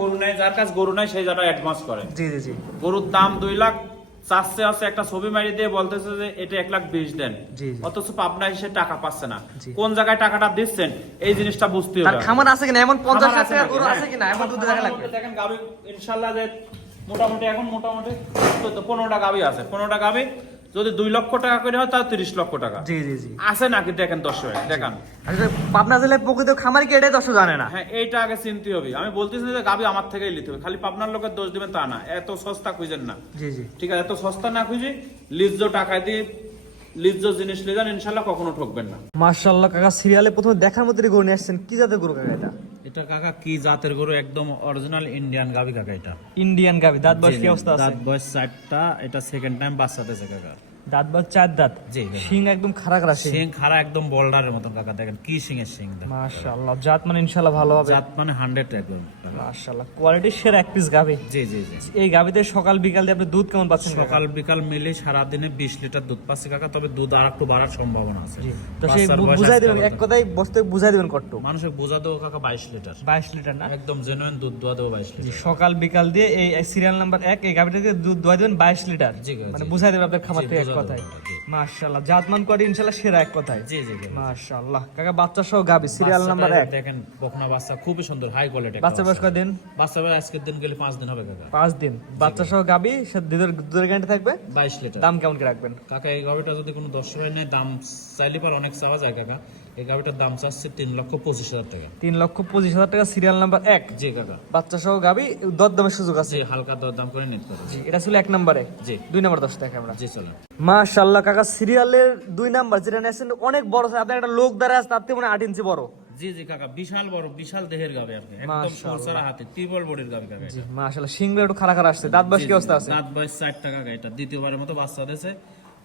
গরু নেই, যার কাছে গরু নাই সেই যেন অ্যাডভান্স করে। জি জি জি গরুর দাম 2 লাখ চাচ্ছে, আছে একটা ছবি মারি দিয়ে বলতেছে যে এটা 1,20,000 দেন, জি। অথচ পাবনা এসে টাকা পাচ্ছে না। জি। কোন জায়গায় টাকাটা দিচ্ছেন এই জিনিসটা বুঝতে তার হবে। খামার আছে কিনা, এমন 50 খামার লাখ টাকা নাকি? গরু হ্যাঁ। আছে কিনা, এমন দুধ দেখা লাগবে। দেখেন গাবি ইনশাআল্লাহ যে মোটামুটি এখন 15টা গাবি আছে। 15টা গাবি যদি 2 লক্ষ টাকা করে হয় তাও 30 লক্ষ টাকা জি জি জি। আছে নাকি দেখেন দর্শক, দেখেন। আসলে পাবনা জেলায় প্রকৃত খামারি কি এটাই দর্শক জানে না। হ্যাঁ, এইটা আগে চিনতে হবে। আমি বলতেছি যে গাবি আমার থেকেই নিতে হবে, খালি পাবনার লোকের দোষ দিবেন তা না। এত সস্তা খুঁজেন না, জি জি। ঠিক আছে? এত সস্তা না খুঁজে লিজ্জ টাকা দিয়ে লিজ্জ জিনিস নিয়ে যান, ইনশাল্লাহ কখনো ঠকবেন না। মাশাআল্লাহ কাকা, সিরিয়ালে প্রথমে দেখার মতো গরু নিয়ে আসছেন, কি জাতের গরু কাকা এটা? এটা কাকা কি জাতের গরু? একদম অরিজিনাল ইন্ডিয়ান গাবি কাকা। এটা ইন্ডিয়ান গাবি, দাঁত বয়স কি অবস্থা আছে? দাঁত বয়স 4টা, এটা সেকেন্ড টাইম বাচ্চা দিয়েছে কাকা। দাঁত বয়স 4 দাঁত। জি কাকা। শিং একদম খাড়া খাড়া শিং। শিং খাড়া একদম বোল্ডারের মতন কাকা, দেখেন কি শিং এর শিং। মাশাআল্লাহ, জাত মানে ইনশাআল্লাহ ভালো হবে। জাত মানে 100 একদম কাকা। মাশাআল্লাহ, কোয়ালিটির সেরা এক পিস গাবি। জি জি জি। এই গাবিতে সকাল বিকাল দিয়ে আপনি দুধ কেমন পাচ্ছেন কাকা? সকাল বিকাল মিলে সারাদিনে 20 লিটার দুধ পাচ্ছে কাকা, তবে দুধ আর একটু বাড়ার সম্ভাবনা আছে। জি। তো সেই বাচ্চার বয়স বুঝাই দিবেন, আজকে এক কথায় বসতে বুঝাই দিবেন কত? মানুষকে বোঝা দেবো কাকা 22 লিটার। 22 লিটার না? একদম জেনুইন দুধ দোয়া দেবো 22 জি, লিটার। সকাল বিকাল দিয়ে এই সিরিয়াল নাম্বার 1 এই গাবিটা দিয়ে দুধ দোয়া দিবেন 22 লিটার। জি, জি। মানে বুঝাই দেবেন আপনার খামার জি, থেকে এক বুঝাই কথায়। দেবো, জি। মাশাআল্লাহ, জাতমান কোয়ালিটি ইনশাআল্লাহ সেরা এক কথায়। জি জি জি। মাশাআল্লাহ কাকা, বাচ্চা সহ গাবি সিরিয়াল নাম্বার 1। দেখেন বকনা বাচ্চা খুবই সুন্দর, হাই কোয়ালিটি। বাচ্চা বয়স কয়দিন? বাচ্চা বয়স আজকের দিন গেলে 5 দিন হবে কাকা। 5 দিন। বাচ্চা সহ গাবি, দুধের গ্যারান্টি থাকবে। 22 লিটার। দাম কেমন কি রাখবেন কাকা এই গাভিটা যদি কোনো 10 টাকা নেয়, দাম চাইলে পার অনেক চাওয়া যায় কাকা। এই গাভিটার দাম চাচ্ছে 3,25,000 টাকা। 3,25,000 টাকা সিরিয়াল নাম্বার 1। জি কাকা। বাচ্চা সহ গাবি, দরদামের সুযোগ আছে। জি, হালকা দরদাম করে নিতে পারবে। জি, এটা ছিল 1 নম্বরে। জি। 2 নম্বর দশ দেখে আমরা। জি চলেন। মাশাআল্লাহ কাকা, সিরিয়ালের 2 নাম্বার যেটা নেছেন অনেক বড় আছে। আপনার একটা লোক দ্বারা আছে, তার থেকে মনে হয় 8 ইঞ্চি বড়। জি জি কাকা, বিশাল বড়, বিশাল দেহের গাভি আর কি, একদম মাশাআল্লাহ। সরসরা হাতে ত্রিবল বডির গাভি কাকা। জি মাশাআল্লাহ, সিংগুলো একটু খাড়া খাড়া আসছে। দাঁত বয়স কি অবস্থা আছে? দাঁত বয়স 4 টাকা কাকা। এটা দ্বিতীয়বারের মতো বাচ্চা দিয়েছে,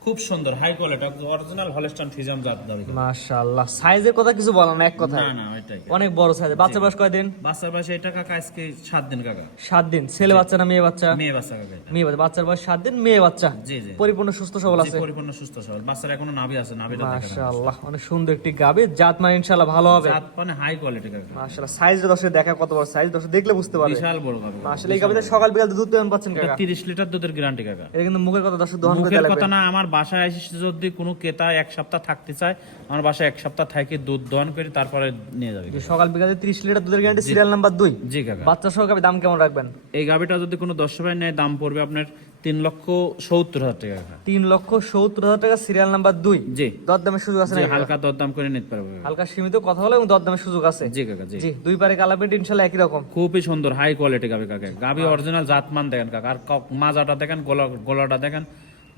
খুব সুন্দর high quality, original Holstein Friesian জাত গাভি। মাশাআল্লাহ, সাইজের কথা কিছু বলা না এক কথা। না না, ওইটাই। অনেক বড় সাইজ। বাচ্চা বয়স কয়দিন? বাচ্চার বয়স এটা কাকা আজকে 7 দিন কাকা। 7 দিন। ছেলে বাচ্চা না মেয়ে বাচ্চা? মেয়ে বাচ্চা কাকা এটা। মেয়ে বাচ্চা। বাচ্চার বয়স 7 দিন, মেয়ে বাচ্চা। জি জি। পরিপূর্ণ সুস্থ সবল জি, আছে। পরিপূর্ণ সুস্থ সবল। বাচ্চার এখনো নাভি আছে, নাভিটা দেখেন। মাশাআল্লাহ, অনেক সুন্দর একটি গাবি, জাত মানে ইনশাআল্লাহ ভালো হবে। জাত মানে হাই কোয়ালিটি কাকা। মাশাআল্লাহ, সাইজটা দর্শক দেখা কত বড় সাইজ, দর্শক দেখলে বুঝতে পারবে। বিশাল বড় গাভি। মাশাআল্লাহ, এই গাবিতে সকাল বিকাল দুধ কেমন পাচ্ছেন এটা কাকা? 30 লিটার দুধের গ্যারান্টি কাকা। এটা কিন্তু মুখের কথা দর্শক দহন করে মুখের লাগবে। কথা না, আমার বাসায় এসে যদি কোনো ক্রেতা 1 সপ্তাহ থাকতে চায়, আমার বাসায় 1 সপ্তাহ থেকে দুধ দহন করে তারপরে নিয়ে যাবে। সকাল বিকালে 30 লিটার দুধের গ্যারান্টি, সিরিয়াল নাম্বার 2। জি কাকা। বাচ্চা সহ গাবি, দাম কেমন রাখবেন? এই গাভিটা যদি কোনো 10 ভাই নেয়, দাম পড়বে আপনার 3,70,000 টাকা কাকা। 3,70,000 টাকা, সিরিয়াল নাম্বার 2। জি। দরদামের সুযোগ আছে না? জি, হালকা দরদাম করে নিতে পারবে কাকা। হালকা সীমিত কথা হলো এবং দরদামের সুযোগ আছে। জি কাকা। জি। জি, দুই পারে কালার প্রিন্ট ইনশাআল্লাহ একই রকম। খুবই সুন্দর হাই কোয়ালিটি গাভি কাকা। গাভি অরিজিনাল জাতমান দেখেন কাকা, আর মাজাটা দেখেন, গলাটা দেখেন,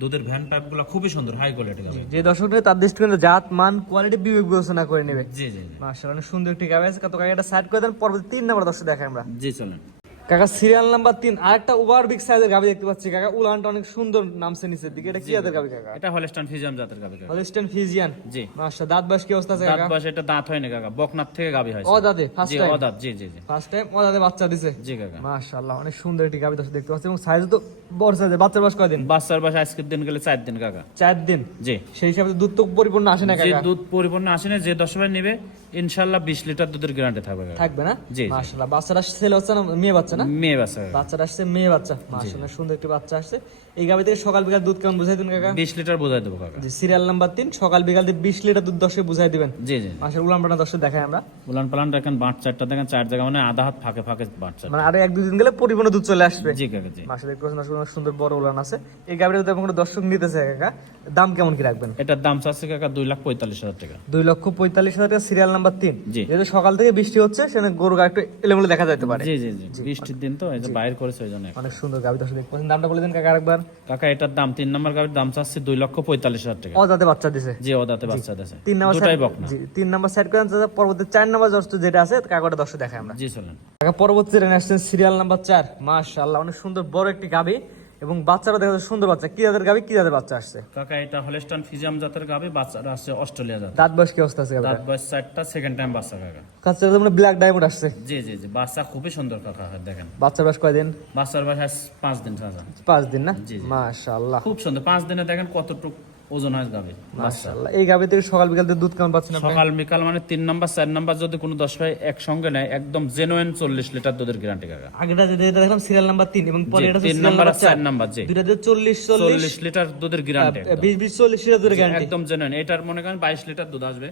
দুধের ভ্যান পাইপ গুলো খুবই সুন্দর হাই কোয়ালিটি গাভি। যে দর্শক নেবে তার দৃষ্টিকোণে জাত মান কোয়ালিটি বিবেক বিবেচনা করে নেবে। জি জি জি। মাশাআল্লাহ, অনেক সুন্দর একটি গাবি আছে। কত কাকা এটা সাইড করে দেন, পরবর্তী 3 নাম্বার দর্শক দেখাই আমরা। জি চলেন। কাকা সিরিয়াল নাম্বার 3, আরেকটা ওভার বিগ সাইজের গাবি দেখতে পাচ্ছি কাকা। উলানটা অনেক সুন্দর নামছে নিচের দিকে। এটা কি জাতের গাবি কাকা? এটা হলস্টাইন ফ্রিজিয়ান জাতের গাভি কাকা। Holstein Friesian. জি। মাশাআল্লাহ, দাঁত বয়স কি অবস্থা আছে দাঁত কাকা? বয়স এটা দাঁত হয়নি কাকা, বকনার থেকে গাভি হয়েছে। ও দাদে ফার্স্ট জি টাইম। ও দাঁত। জি জি জি। ফার্স্ট টাইম ও দাদে বাচ্চা দিছে। জি কাকা। মাশাআল্লাহ, অনেক সুন্দর একটি গাবি দর্শক দেখতে পাচ্ছি এবং সাইজ তো বড় সাইজের। বাচ্চার বয়স কয়দিন? বাচ্চার বয়স আজকের দিন গেলে 4 দিন কাকা। 4 দিন। জি। সেই হিসাবে দুধ তো পরিপূর্ণ আসে না যে কাকা? দুধ পরিপূর্ণ আসে না, যে 10 ভাই নেবে ইনশাআল্লাহ 20 লিটার দুধের গ্যারান্টি থাকবে কাকা। থাকবে না? জি, জি। মাশাআল্লাহ, বাচ্চাটা ছেলে বাচ্চা না মেয়ে বাচ্চা না? মেয়ে বাচ্চা কাকা। বাচ্চাটা আসছে মেয়ে বাচ্চা। মাশাআল্লাহ, সুন্দর একটি বাচ্চা আসছে। এই গাবি থেকে সকাল বিকাল দুধ কেমন বুঝাই দিন কাকা? 20 লিটার বোঝাই দেবো কাকা। জি, সিরিয়াল নাম্বার 3, সকাল বিকাল দিয়ে 20 লিটার দুধ দর্শক বুঝাই দিবেন। জি জি। মাশাআল্লাহ, উলানপাটা দর্শক দেখাই আমরা। উলান পালান দেখেন, বাঁট 4টা দেখেন, 4 জায়গা মানে আধা হাত ফাঁকে ফাঁকে বাঁট 4। মানে আরো 1-2 দিন গেলে পরিপূর্ণ দুধ চলে আসবে। জি কাকা। জি। মাশাআল্লাহ, দেখতে পাচ্ছেন দর্শক অনেক সুন্দর বড় উলান আছে। এই গাবিটা যদি কোনো দর্শক নিতে চায় কাকা, দাম কেমন কি রাখবেন? এটার দাম চাচ্ছে কাকা 2,45,000 টাকা। 2,45,000 টাকা, সিরিয়াল নাম্বার 3। জি। যেহেতু সকাল থেকে বৃষ্টি হচ্ছে, সেখানে গরু একটু এলোমেলো দেখা যেতে পারে। জি জি জি। বৃষ্টির দিন তো, এই যে বাইরে করেছে ওই জন্য। অনেক সুন্দর গাবি দর্শক দেখতে পাচ্ছেন। দামটা বলে দিন কাকা আরেকবার। কাকা এটার দাম 3 নম্বর গাভির দাম চাচ্ছে 2,45,000 টাকা। ও দাঁতে বাচ্চা দিছে। জি ও দাঁতে বাচ্চা দিয়েছে। 3 নাম্বার দুটাই বকনা। জি, 3 নাম্বার সাইড করে আনতে পরবর্তী 4 নাম্বার দর্শক যেটা আছে কাকাটা দর্শক দেখাই আমরা। জি চলেন। কাকা পরবর্তী যেটা আসছেন সিরিয়াল নাম্বার 4। মাশাআল্লাহ, অনেক সুন্দর বড় একটি গাবি এবং বাচ্চারা দেখা যাচ্ছে সুন্দর বাচ্চা। কি জাতের গাবি, কি জাতের বাচ্চা আসছে? কাকা এটা হলস্টাইন ফ্রিজিয়ান জাতের গাভি, বাচ্চাটা আসছে অস্ট্রেলিয়া জাতের। দাঁত বয়স কি অবস্থা আছে গাবিটা? দাঁত বয়স 4টা, সেকেন্ড টাইম বাচ্চা কাকা। কাছে মানে ব্ল্যাক ডায়মন্ড আসছে। জি জি জি। বাচ্চা খুবই সুন্দর কাকা, দেখেন। বাচ্চার বয়স কয়দিন? বাচ্চার বয়স 5 দিন কাকা। 5 দিন না? জি, জি। মাশাআল্লাহ, খুব সুন্দর। 5 দিনে দেখেন কতটুকু ওজন হয় গাবে বাচ্চা। মাশাআল্লাহ। এই গাভী থেকে সকাল বিকাল দুধ কেমন পাচ্ছেন আপনি? সকাল বিকাল মানে 3 নাম্বার 4 নাম্বার যদি কোনো 10 ভাই একসঙ্গে নেয় একদম জেনুইন 40 লিটার দুধের গ্যারান্টি কাকা। আগেটা যেটা দেখলাম সিরিয়াল নাম্বার 3 এবং পরে এটা 3 নাম্বার আর 4 নাম্বার জি দুটাতে 40 লিটার দুধের গ্যারান্টি 20 40 লিটার দুধের গ্যারান্টি একদম জেনুইন। এটার মনে করেন 22 লিটার দুধ আসবে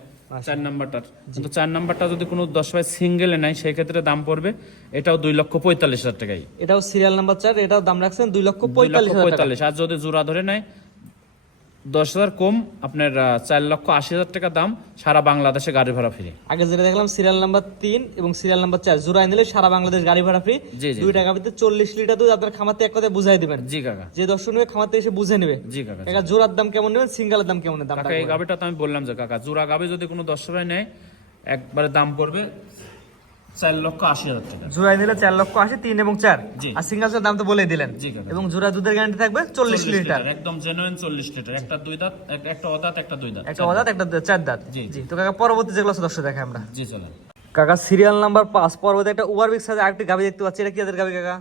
4 নাম্বারটার। কিন্তু 4 নাম্বারটা যদি কোনো 10 ভাই সিঙ্গেলে নেয় সেই ক্ষেত্রে দাম পড়বে এটাও 2,45,000 টাকাই। এটাও সিরিয়াল নাম্বার 4, এটাও দাম রাখছেন 2,45,000 টাকা। 2,45,000 আর যদি জোড়া ধরে নেয় 10,000 কম আপনার 4,80,000 টাকা দাম, সারা বাংলাদেশে গাড়ি ভাড়া ফ্রি। আগে যেটা দেখলাম সিরিয়াল নাম্বার 3 এবং সিরিয়াল নাম্বার 4 জোড়ায় নিলে সারা বাংলাদেশ গাড়ি ভাড়া ফ্রি। জি জি দুই টাকা ভিতরে 40 লিটার দুধ আপনার খামাতে এক কথায় বুঝাই দিবেন। জি কাকা। যে দর্শক নেবে খামাতে এসে বুঝে নেবে। জি কাকা। কাকা জোড়ার দাম কেমন নেবেন, সিঙ্গেলের দাম কেমন দাম? কাকা এই গাবিটা তো আমি বললাম যে কাকা জোড়া গাবি যদি কোনো 10 ভাই নেয় একবারে দাম পড়বে 4,80,000 টাকা। জোড়ায় নিলে 4,80,000 3 এবং 4। জি। আর সিঙ্গেল দাম তো বলেই দিলেন। জি কাকা। এবং জোড়া দুধের গ্যারান্টি থাকবে 40 লিটার। একদম জেনুইন 40 লিটার। একটা দুই দাঁত একটা অদাঁত একটা দুই দাঁত। একটা ওদাত একটা 4 দাঁত। জি, জি। তো কাকা পরবর্তী যেগুলো আছে দর্শক দেখাই আমরা। জি চলেন। কাকা সিরিয়াল নাম্বার 5 পরবর্তী একটা ওভারবিগ সাইজে আরেকটি গাবি দেখতে পাচ্ছি। এটা কি জাতের গাবি কাকা?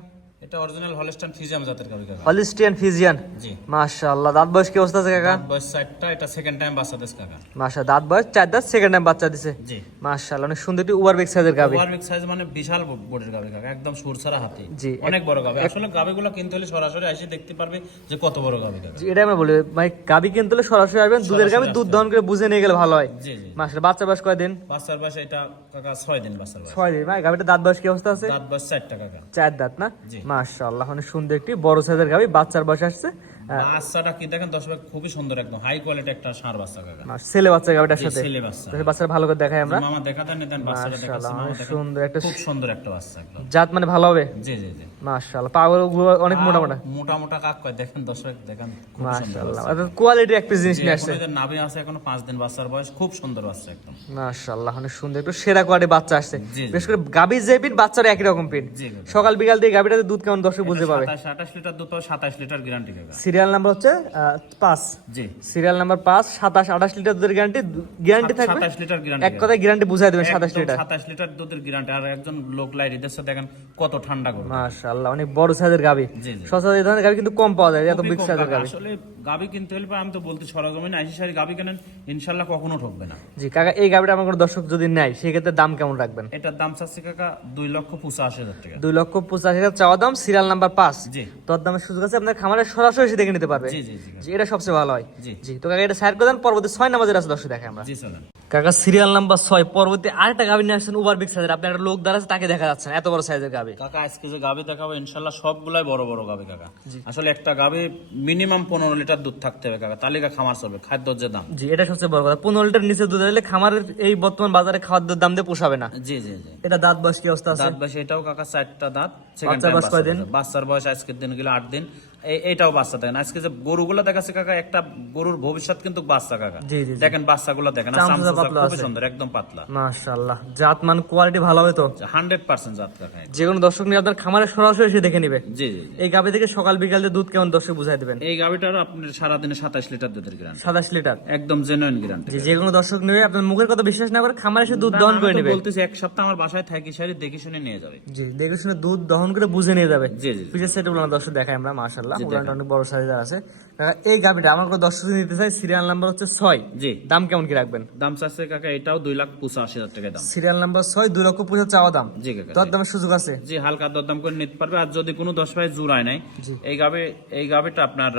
এটা অরিজিনাল হলস্টাইন ফ্রিজিয়ান জাতের গাবি কাকা। Holstein Friesian. জি। মাশাআল্লাহ। দাঁত বয়স কি অবস্থা আছে কাকা? দাঁত বয়স 4টা, এটা সেকেন্ড টাইম বাচ্চা দেশ কাকা। মাশাআল্লাহ। দাঁত বয়স 4 দাঁত, সেকেন্ড টাইম বাচ্চা দিছে। জি। মাশাআল্লাহ। অনেক সুন্দর একটি ওভারবিগ সাইজের গাবি। ওভারবিগ সাইজ মানে বিশাল বডির গাবি কাকা, একদম সুরসারা হাতি। জি। অনেক বড় গাবি। আসলে গাবিগুলো কিনতে হলে সরাসরি এসে দেখতে পারবে যে কত বড় গাবি কাকা। জি, এটা আমরা বলি ভাই গাবি কিনতে হলে সরাসরি আসবেন, দুধের গাবি দুধ দহন করে বুঝে নিয়ে গেলে ভালো হয়। জি জি। মাশাআল্লাহ। বাচ্চা বয়স কয়দিন? বাচ্চার বয়স এটা কাকা 6 দিন বাচ্চার বয়স। 6 দিন। ভাই গাবিটা দাঁত বয়স কি অবস্থা আছে? দাঁত বয়স 4টা কাকা। 4 দাঁত না? জি। মাশাআল্লাহ। অনেক সুন্দর একটি বড় সাইজের গাবি, বাচ্চার বয়স আসছে। বাচ্চাটা কি দেখেন দর্শক, খুবই সুন্দর, একদম হাই কোয়ালিটি একটা ষাঁড় বাচ্চা কাকা। ছেলে বাচ্চা গাবিটার জি, সাথে। ছেলে বাচ্চা। তো বাচ্চাটা ভালো করে দেখাই আমরা। মামা দেখাতেন না, দেন বাচ্চাটা দেখাচ্ছি মাশাআল্লাহ। মামা অনেক দেখেন। সুন্দর একটা খুব সুন্দর একটা বাচ্চা একদম। জাত মানে ভালো হবে। জি জি জি। মাশাআল্লাহ। পাগুলো অনেক মোটা মোটা। মোটা মোটা কাক কয় দেখেন দর্শক, দেখেন খুব সুন্দর মাশাআল্লাহ। বাচ্চা। কোয়ালিটি একটা জিনিস নিয়ে আসছে। এখন এদের নাভি আছে এখনো 5 দিন বাচ্চার বয়স, খুব সুন্দর বাচ্চা একদম। মাশাআল্লাহ। অনেক সুন্দর একটু সেরা কোয়ালিটি বাচ্চা আসছে। জি, জি। বিশেষ করে গাবির যে পিন বাচ্চার একই রকম পিন। জি জি। সকাল বিকাল দিয়ে গাবিটাতে দুধ কেমন দর্শক বুঝতে পাবে। 27 লিটার দুধ পাবে, 27 লিটার গ্যারান্টি কাকা। সিরিয়াল নাম্বার হচ্ছে 5। জি। সিরিয়াল নাম্বার 5, 27 28 লিটার দুধের গ্যারান্টি থাকবে। 27 লিটার গ্যারান্টি। এক কথায় গ্যারান্টি বুঝাই দেবেন 27 লিটার। 27 লিটার দুধের গ্যারান্টি। আর একজন লোক লাইট দিচ্ছে দেখেন কত ঠান্ডা করে। মাশাআল্লাহ। অনেক বড় সাইজের গাবি। জি জি। সচরাচর এই ধরনের গাবি কিন্তু কম পাওয়া যায়, এত খুবই বিগ কম সাইজের কাকা। গাবি। আসলে গাবি কিনতে হলে আমি তো বলতে সরজমিনে আইসি সারি গাবি কেনেন, ইনশাআল্লাহ কখনো ঠকবে না। জি কাকা, এই গাবিটা আমার কোনো দর্শক যদি নেয় সেই ক্ষেত্রে দাম কেমন রাখবেন? এটার দাম চাচ্ছি কাকা 2,85,000 টাকা। 2,85,000 চাওয়া দাম। Serial number 5। জি। তোর দামের সুযোগ আছে, আপনার খামারে সরাসরি এসে দেখে নিতে পারবে। জি জি জি কাকা। জি, এটা সবচেয়ে ভালো হয়। জি। জি। তো কাকা এটা সাইড করে দেন, পরবর্তী 6 নাম্বার যেটা আছে দর্শক দেখাই আমরা। জি চলেন। কাকা সিরিয়াল নাম্বার 6 পরবর্তী আরেকটা গাবি নিয়ে আসছেন ওভার বিগ সাইজের। আপনি একটা লোক দাঁড়াচ্ছে তাকে দেখা যাচ্ছে না, এত বড় সাইজের গাবি। কাকা আজকে যে গাবি দেখাবো ইনশাআল্লাহ সবগুলাই বড় বড় গাবি কাকা। আসলে একটা গাবি মিনিমাম 15 লিটার দুধ থাকতে হবে কাকা, তালিকা খামার চলবে, খাদ্যর যে দাম। জি, এটা সবচেয়ে বড় কথা। 15 লিটার নিচে দুধ হলে খামারের এই বর্তমান বাজারে খাদ্যের দাম দিয়ে পোষাবে না। জি জি জি। এটা দাঁত বয়স কি অবস্থা আছে? দাঁত বয়স এটাও কাকা 4টা দাঁত। সেকেন্ড বাচ্চার বয়স কয়দিন? বাচ্চার বয়স আজকের দিন গেলে 8 দিন। এইটাও বাচ্চা দেখেন, আজকে যে গরুগুলো দেখাচ্ছে কাকা, একটা গরুর ভবিষ্যৎ কিন্তু বাচ্চা কাকা। জি, জি, জি। দেখেন বাচ্চাগুলো দেখেন, চামচুচা পাতলা খুবই আছে। সুন্দর, একদম পাতলা। মাশাআল্লাহ। জাত মান কোয়ালিটি ভালো হবে তো? 100% জাত কাকা। যে কোনো দর্শক নিয়ে আপনার খামারে সরাসরি এসে দেখে নিবে। জি জি জি। এই গাবি থেকে সকাল বিকাল দিয়ে দুধ কেমন দর্শক বুঝাই দিবেন? এই গাবিটারও আপনার সারাদিনে 27 লিটার দুধের গ্যারান্টি। 27 লিটার। একদম জেনুইন গ্যারান্টি। জি, যে কোনো দর্শক নিবে আপনার মুখের কথা বিশ্বাস না করে খামারে এসে দুধ দহন করে নিবে। বলতেছি এক সপ্তাহ আমার বাসায় থাকি সারি দেখে শুনে নিয়ে যাবে। জি, দেখে শুনে দুধ দহন করে বুঝে নিয়ে যাবে। জি জি। পিছের সাইডে উলান দর্শক দেখাই আমরা। মাশাআল্লাহ। জি, উলানটা অনেক বড় সাইজের আছে। কাকা এই গাবিটা আমার কোনো দর্শক নিতে চাই, সিরিয়াল নাম্বার হচ্ছে 6। জি। দাম কেমন কি রাখবেন? দাম চাচ্ছে কাকা এটাও 2,85,000 টাকা দাম। সিরিয়াল নাম্বার 6, 2,85,000 চাওয়া দাম। জি কাকা। তোর দামের সুযোগ আছে। জি, হালকা দরদাম করে নিতে পারবে। আর যদি কোনো 10 ভাই জোড়ায় নাই, জি। এই গাবিটা আপনার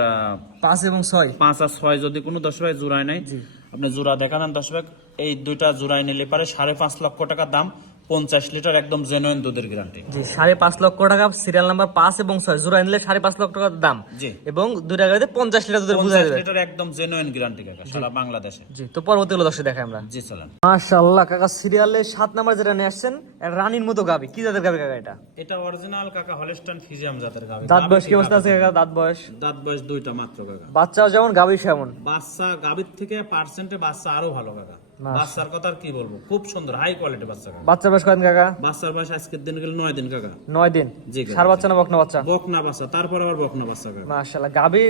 5 এবং 6। 5 আর 6 যদি কোনো 10 ভাই জোড়ায় নাই, জি। আপনি জোড়া দেখান 10 ভাই, এই দুইটা জোড়ায় নিলে পারে 5.5 লক্ষ টাকা দাম, 50 লিটার একদম জেনুইন দুধের গ্যারান্টি। জি, 5.5 লক্ষ টাকা। সিরিয়াল নাম্বার 5 এবং 6 জোড়া নিলে 5.5 লক্ষ টাকার দাম। জি। এবং দুইটা গাড়িতে 50 লিটার দুধের বুঝাই 50 দেবে। লিটার একদম জেনুইন গ্যারান্টি কাকা, সারা বাংলাদেশে। জি, তো পরবর্তী হলো দর্শক দেখাই আমরা। জি চলেন। মাশাআল্লাহ কাকা, সিরিয়ালে 7 নাম্বার যেটা নিয়ে আসছেন, রানীর মতো গাবি। কি জাতের গাবি কাকা এটা? এটা অরিজিনাল কাকা হলস্টাইন ফ্রিজিয়ান জাতের গাবি। দাঁত বয়স কি অবস্থা আছে কাকা? দাঁত বয়স? দাঁত বয়স 2টা মাত্র কাকা। বাচ্চাও যেমন গাবি সেমন। বাচ্চা গাবির থেকে পার্সেন্টে বাচ্চা আরো ভালো কাকা। বাচ্চার কথা আর কি বলবো, খুব সুন্দর হাই কোয়ালিটি বাচ্চা কাকা। বাচ্চার বয়স কয়দিন কাকা? বাচ্চার বয়স আজকের দিন গেলে 9 দিন কাকা। 9 দিন। জি কাকা। সার বাচ্চা না বকনা বাচ্চা? বকনা বাচ্চা, তারপর আবার বকনা বাচ্চা কাকা। মাশাআল্লাহ, গাবি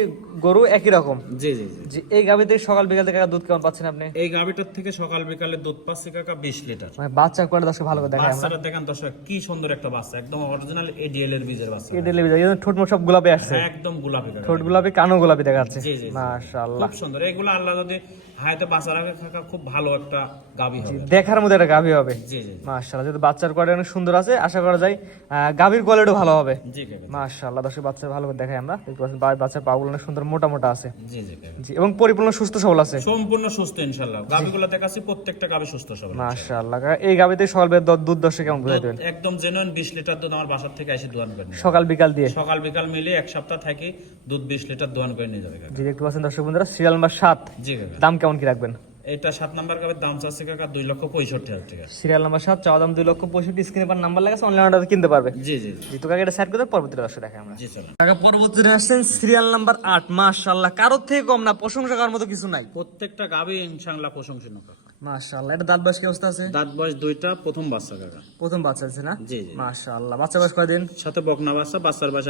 গরু একই রকম। জি জি জি। জি, এই গাবি থেকে সকাল বিকাল থেকে দুধ কেমন পাচ্ছেন আপনি? এই গাবিটার থেকে সকাল বিকালে দুধ পাচ্ছি কাকা 20 লিটার। মানে বাচ্চা কোয়ালিটি দর্শক ভালো করে দেখাই আমরা। বাচ্চাটা দেখেন দর্শক কি সুন্দর একটা বাচ্চা, একদম অরিজিনাল এডিএল এর বীজের বাচ্চা। এই টেলিভিশন এই ঠোঁট মোট সব গোলাপি আসছে। হ্যাঁ, একদম গোলাপি কাকা। ঠোঁট গোলাপি, কানও গোলাপি দেখাচ্ছে। জি জি জি। মাশাআল্লাহ, খুব সুন্দর। এগুলো আল্লাহ যদি হাইতে বাচ্চা রাখে কাকা, খুব ভালো একটা গাবি হবে। দেখার মধ্যে একটা গাভী হবে। জি জি মাশাআল্লাহ, যেহেতু বাচ্চার কোয়ালিটি অনেক সুন্দর আছে, আশা করা যায় গাভীর কোয়ালিটিও ভালো হবে। জি কাকা। মাশাআল্লাহ, দর্শক বাচ্চা ভালো করে দেখাই আমরা। দেখতে পাচ্ছেন বাচ্চার পাগুলো অনেক সুন্দর মোটা মোটা আছে। জি জি কাকা। জি, এবং পরিপূর্ণ সুস্থ সবল আছে। সম্পূর্ণ সুস্থ ইনশাআল্লাহ। গাবিগুলো দেখাচ্ছি প্রত্যেকটা গাবি সুস্থ সবল। মাশাআল্লাহ, এই গাভীতে সকাল বিকাল দুধ দর্শক কেমন বুঝাই দেবেন? একদম জেনুইন 20 লিটার দুধ আমার বাসার থেকে এসে দোয়ান করে নিয়ে যাবে। সকাল বিকাল দিয়ে সকাল বিকাল মিলে এক সপ্তাহ থেকে দুধ 20 লিটার দোয়ান করে নিয়ে যাবে কাকা। জি, দেখতে পাচ্ছেন দর্শক বন্ধুরা, সিরিয়াল নাম্বার 7। জি কাকা। দাম কেমন কি রাখবেন? এটা 7 নাম্বার গাবির দাম চাচ্ছে কাকা 2,65,000 টাকা। সিরিয়াল নাম্বার 7, চাওয়া দাম 2,65,000। স্ক্রিনে পার নাম্বার লাগা আছে, অনলাইন অর্ডার কিনতে পারবে। জি জি জি, তো কাকা এটা সেট করে পরবর্তী দর্শক দেখাই আমরা। জি চলো। কাকা পরবর্তীতে আসছেন সিরিয়াল নাম্বার 8। মাশাআল্লাহ, কারোর থেকে কম না, প্রশংসা করার মতো কিছু নাই। প্রত্যেকটা গাবি ইনশাআল্লাহ প্রশংসনীয় কাকা। মাশাআল্লাহ, এটা দাঁত বয়স কি অবস্থা আছে? দাঁত বয়স 2টা, প্রথম বাচ্চা কাকা। প্রথম বাচ্চা আছে না? জি জি। মাশাআল্লাহ, বাচ্চা বয়স কয়দিন? সাথে বকনা বাচ্চা, বাচ্চার বয়স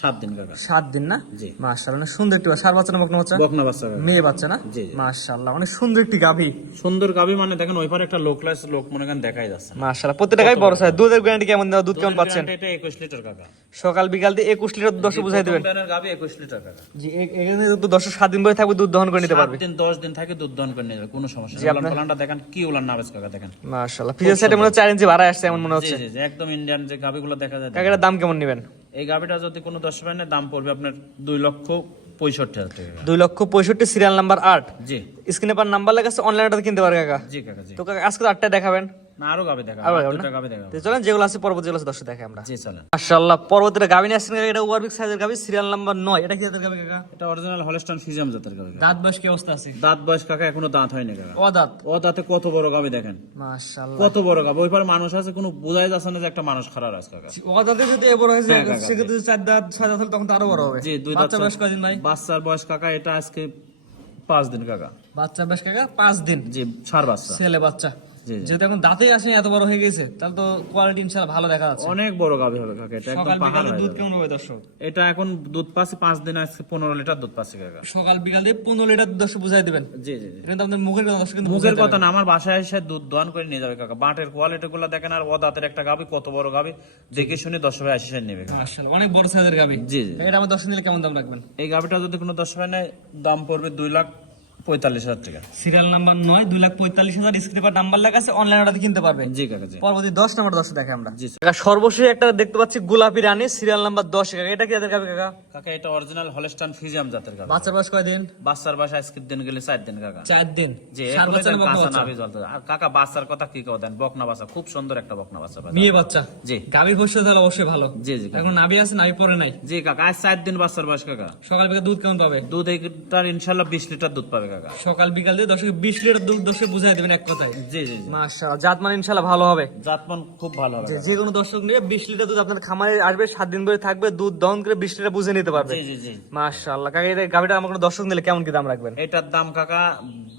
7 দিন কাকা। 7 দিন না? জি। মাশাআল্লাহ, অনেক সুন্দর একটি সার বাচ্চা না বকনা বাচ্চা? বকনা বাচ্চা কাকা। মেয়ে বাচ্চা না? জি জি। মাশাআল্লাহ, অনেক সুন্দর একটি গাভী। সুন্দর গাবি মানে দেখেন ওই পারে একটা লোক মনে করেন দেখাই যাচ্ছে না। মাশাআল্লাহ, প্রত্যেকটা গাভী বড় সাইজ। দুধের গ্যারান্টি কেমন দেওয়া? দুধ কেমন পাচ্ছেন? এটা 21 লিটার কাকা। সকাল বিকাল দিয়ে 21 লিটার দুধ দর্শক বুঝাই দিবেন। প্রথম গাবি 21 লিটার কাকা। জি, এখানে তো দর্শক 7 দিন পরে থাকবে, দুধ দহন করে নিতে পারবে। 7 দিন 10 দিন থাকে দুধ দহন করে নিয়ে যাবে, কোনো সমস্যা নেই। উলান পালানটা দেখেন কি উলান নাবেজ কাকা দেখেন। মাশাআল্লাহ, পিছের সাইডে মনে হচ্ছে 4 ইঞ্চি বাড়ায় আসছে এমন মনে জি হচ্ছে। জি জি, একদম ইন্ডিয়ান যে গাবিগুলো দেখা যায়। কাকা, এটার দাম কেমন নেবেন? এই গাবিটা যদি কোনো 10 ভাই নেয় দাম পড়বে আপনার 2,65,000 টাকা। 2,65,000, সিরিয়াল নাম্বার 8। জি। স্ক্রিনে পার নাম্বার লেখা আছে, অনলাইন অর্ডার কিনতে পারবে কাকা। জি কাকা জি। তো কাকা আজকে তো 8টা দেখাবেন না আরো গাবি দেখা, আরো আর গাবি না? 2টা গাবি দেখা। তো চলেন যেগুলো আছে পরবর্তী যেগুলো আছে দর্শক দেখাই আমরা। জি চলেন। মাশাআল্লাহ, পরবর্তীতে গাভী নিয়ে আসছেন কাকা, এটা ওভারবিগ সাইজের গাভী, সিরিয়াল নাম্বার 9। এটা কি জাতের গাভী কাকা? এটা অরিজিনাল হলস্টাইন ফ্রিজিয়ান জাতের গাবি। দাঁত বয়স কি অবস্থা আছে? দাঁত বয়স কাকা এখনো দাঁত হয়নি কাকা। ও দাঁত। ও দাঁতে কত বড় গাবি দেখেন, মাশাআল্লাহ, কত বড় গাবি। ওই পারে মানুষ আছে, কোনো বোঝাই যাচ্ছে না যে একটা মানুষ খারাপ আছে কাকা। ও দাঁতে যদি এ বড় হয়েছে, হ্যাঁ কাকা, সেক্ষেত্রে 4 দাঁত 6 দাঁত হলে তখন তো আরো বড় হবে। জি 2 দাঁত। বাচ্চা বয়স কয়দিন ভাই? বাচ্চার বয়স কাকা এটা আজকে 5 দিন কাকা। বাচ্চা বয়স কাকা 5 দিন। জি ছাড় বাচ্চা। ছেলে বাচ্চা। জি জি। যেহেতু এখন দাঁতেই আসেনি, এত বড় হয়ে গেছে, তাহলে তো কোয়ালিটি ইনশাআল্লাহ ভালো দেখা যাচ্ছে। অনেক বড় গাবি হবে কাকা, এটা একদম সকাল পাহাড় বিকালে হয়ে দুধ যাবে। কেমন হবে দর্শক? এটা এখন দুধ পাচ্ছি 5 দিন, আজকে 15 লিটার দুধ পাচ্ছি কাকা। সকাল বিকাল দিয়ে 15 লিটার দুধ দর্শক বুঝাই দিবেন। জি জি জি। এটা কিন্তু আপনাদের মুখের কথা দর্শক, কিন্তু মুখের বুঝাইতে কথা হবে। না, আমার বাসায় এসে দুধ দোয়ান করে নিয়ে যাবে কাকা। বাটের কোয়ালিটি গুলো দেখেন, আর ও দাঁতের একটা গাবি, কত বড় গাবি দেখে শুনে 10 ভাই 80 নেবে কাকা। মাশাআল্লাহ, অনেক বড় সাইজের গাভী। জি জি। এটা আমার 10 নিলে কেমন দাম রাখবেন? এই গাবিটা যদি কোনো 10 ভাই নেয় দাম পড়বে 2,45,000 টাকা। Serial number 9, 2,45,000। স্ক্রিনে পার নাম্বার লেখা আছে, অনলাইন অর্ডার কিনতে পারবেন। জি কাকা জি। পরবর্তী 10 নাম্বার দর্শক দেখে আমরা। জি কাকা, সর্বশেষ একটা দেখতে পাচ্ছি গোলাপি রানী, সিরিয়াল নাম্বার 10। কাকা, এটা কি জাতের গাভী কাকা? কাকা এটা অরিজিনাল হলস্টাইন ফ্রিজিয়ান জাতের গাবি। বাচ্চা বয়স কয়দিন? বাচ্চার বয়স আজকের দিন গেলে 4 দিন কাকা। 4 দিন। জি সার এগুলো বাচ্চা না বকনা কাঁচা বাচ্চা? নাভি জ্বলতে। আর কাকা বাচ্চার কথা কি কও দেন, বকনা বাচ্চা, খুব সুন্দর একটা বকনা বাচ্চা পাবে। মেয়ে বাচ্চা। জি। গাভীর ভবিষ্যৎ তাহলে অবশ্যই ভালো। জি জি কাকা। এখন নাভি আছে, নাভি পরে নাই। জি কাকা, আজ 4 দিন বাচ্চার বয়স কাকা। সকাল বিকাল দুধ কেমন পাবে? দুধ এইটার ইনশাআল্লাহ 20 লিটার দুধ পাবে কাকা। সকাল বিকাল দিয়ে দর্শক 20 লিটার দুধ দর্শক বুঝাই দেবেন এক কথায়। জি জি জি। মাশাআল্লাহ, জাত মান ইনশাআল্লাহ ভালো হবে। জাতমান খুব ভালো হবে কাকা। যে কোনো দর্শক নিয়ে 20 লিটার দুধ আপনার খামারে আসবে, 7 দিন ধরে থাকবে, দুধ দহন করে 20 লিটার বুঝে নিতে পারবে। জি জি জি। মাশাআল্লাহ, কাকা এই গাভীটা আমার কোনো দর্শক নিলে কেমন কি দাম রাখবেন? এটার দাম কাকা,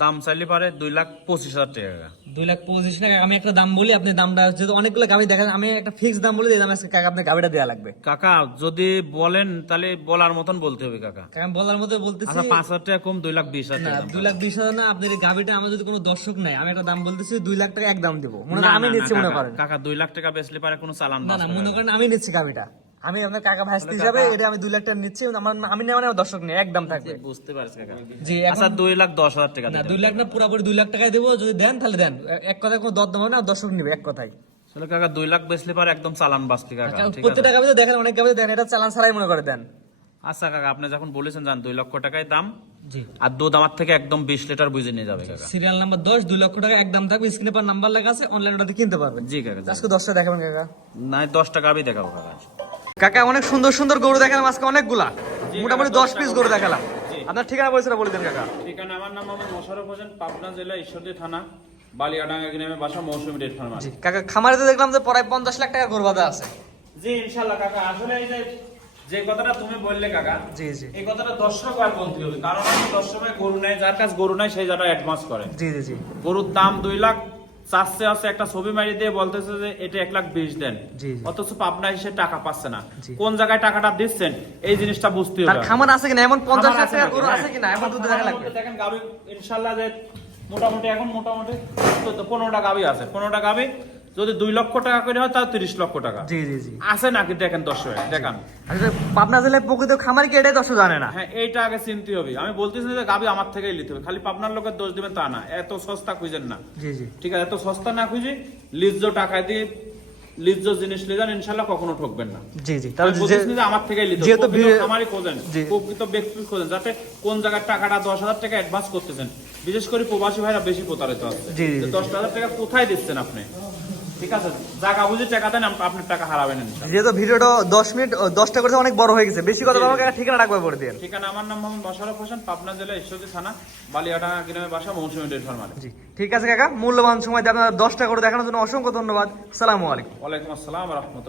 দাম চাইলে পারে 2,25,000 টাকা কাকা। 2,25,000 টাকা। আমি একটা দাম বলি, আপনি দামটা যেহেতু অনেকগুলো গাভী দেখেন, আমি একটা ফিক্স দাম বলি, এই দামে আজকে কাকা আপনার গাভীটা দেয়া লাগবে। কাকা যদি বলেন তাহলে বলার মতন বলতে হবে কাকা। কাকা আমি বলার মতো বলতেছি, আচ্ছা 5,000 টাকা কম, 2,20,000 না টাকা দাম। 2,20,000 না, আপনার এই গাভীটা আমার যদি কোনো দর্শক নাই, আমি একটা দাম বলতেছি 2 লাখ টাকা এক দাম দিব। মনে না, করেন আমি না, নিচ্ছি, না, মনে কাকা, করেন। কাকা 2 লাখ টাকা বেচলে পারে কোনো চালান না বাঁচবে না, না। মনে করেন আমি নিচ্ছি গাভীটা, আমি আপনার কাকা ভাইস্তি হিসাবে এটা আমি 2 লাখ টাকা নিচ্ছি। আমি নেওয়া নেওয়া দর্শক নেই, একদম থাকবে। বুঝতে পারছি কাকা। জি, আচ্ছা 2,10,000 টাকা না দিতে 2 লাখ না, পুরোপুরি 2 লাখ টাকায় দেবো। যদি দেন তাহলে দেন, এক কথায় কোনো দরদাম হবে না, দর্শক নিবে এক কথায়। আসলে কাকা 2 লাখ বেচলে পারে একদম চালান বাঁচবে কাকা, ঠিক আছে? প্রত্যেকটা গাভীতে দেখেন, অনেক গাভীতে দেন, এটা চালান ছাড়াই মনে করে দেন। আচ্ছা কাকা, আপনি যখন বলেছেন জান 2 লক্ষ টাকায় দাম, জি। আর দুধ আমার থেকে একদম 20 লিটার বুঝে নিয়ে যাবে কাকা। সিরিয়াল নাম্বার 10, 2 লক্ষ টাকা একদম থাকবে। স্ক্রিনে পার নাম্বার লেখা আছে, অনলাইন অর্ডার কিনতে পারবেন। জি কাকা জি। আজকে 10টা দেখাবেন কাকা। নাই 10 টাকা আমি দেখাবো কাকা। কাকা অনেক সুন্দর সুন্দর গরু দেখালাম আজকে, অনেকগুলা, মোটামুটি 10 পিস গরু দেখালাম। জি। আপনার ঠিকানা পয়সাটা বলে দেন কাকা। ঠিকানা আমার নাম মোহাম্মদ মোশাররফ হোসেন, পাবনা জেলা ঈশ্বরদী থানা, বালিয়াডাঙ্গা গ্রামে বাসা, মৌসুমী ডেট ফার্ম। জি কাকা, খামারে তো দেখলাম যে প্রায় 50 লাখ টাকা গরু বাঁধা আছে। জি ইনশাআল্লাহ কাকা। আসলে এই যে যে কথাটা তুমি বললে কাকা, জি জি এই কথাটা দর্শকবার বলতে হবে, কারণ আমি দর্শকের গরু নেই, যার কাছে গরু নাই সেই যারা অ্যাডভান্স করে। জি জি জি গরুর দাম 2 লাখ চাচ্ছে আছে, একটা ছবি মারি দিয়ে বলতেছে যে এটা 1,20,000 দেন, জি, জি। অথচ পাবনা এসে টাকা পাচ্ছে না। জি। কোন জায়গায় টাকাটা দিচ্ছেন এই জিনিসটা বুঝতে তার হবে। খামার আছে কিনা, এমন 50 খামার লাখ আছে টাকা নাকি? গরু হ্যাঁ। আছে কিনা, এমন দুধ দেখা লাগবে। দেখেন গাবি ইনশাআল্লাহ যে মোটামুটি এখন মোটামুটি 15টা গাবি আছে, 15টা গাবি যদি 2 লক্ষ টাকা করে হয় তাও 30 লক্ষ টাকা জি জি জি। আছে নাকি দেখেন দর্শক, দেখান। আসলে পাবনা জেলায় প্রকৃত খামার কি, এটাই দর্শক জানে না। হ্যাঁ, এইটা আগে চিনতে হবে। আমি বলতেছি না যে গাবি আমার থেকেই নিতে হবে, খালি পাবনার লোকের দোষ দিবেন তা না, এত সস্তা খুঁজেন না। জি জি ঠিক আছে, এত সস্তা না খুঁজি, লিজ্জ টাকা দিয়ে লিজ্জ জিনিস লিজান, ইনশাল্লাহ কখনো ঠকবেন না। জি জি। আমি তাহলে বলতেছি না যে আমার থেকেই নিতে হবে, যেহেতু প্রকৃত খামারই খোঁজেন, জি। প্রকৃত ব্যক্তি খোঁজেন, যাতে কোন জায়গার টাকাটা 10,000 টাকা অ্যাডভান্স করতেছেন, বিশেষ করে প্রবাসী ভাইরা বেশি প্রতারিত হচ্ছে। জি, জি, যে জি। 10,000 টাকা কোথায় দিচ্ছেন আপনি? ঠিক আছে, জায়গা বুঝে টাকা দেন, আপনার টাকা হারাবেন ইনশাল্লাহ। যেহেতু ভিডিওটা 10 মিনিট 10টা করেছে, অনেক বড় হয়ে গেছে, বেশি কথা জি, জি। বলার কারণে ঠিকানা রাখবে পড়ে দিন। ঠিকানা আমার নাম মোহাম্মদ মোশাররফ হোসেন, পাবনা জেলা ঈশ্বরদী থানা, বালিয়াডাঙ্গা গ্রামের বাসা, মৌসুমী ডেয়ারি ফার্ম। জি ঠিক আছে কাকা, মূল্যবান সময় দিয়ে আপনার 10টা করে দেখানোর জন্য অসংখ্য ধন্যবাদ। আসসালামু আলাইকুম। ওয়ালাইকুম আসসালাম ওয়া রাহমাতুল্লাহ।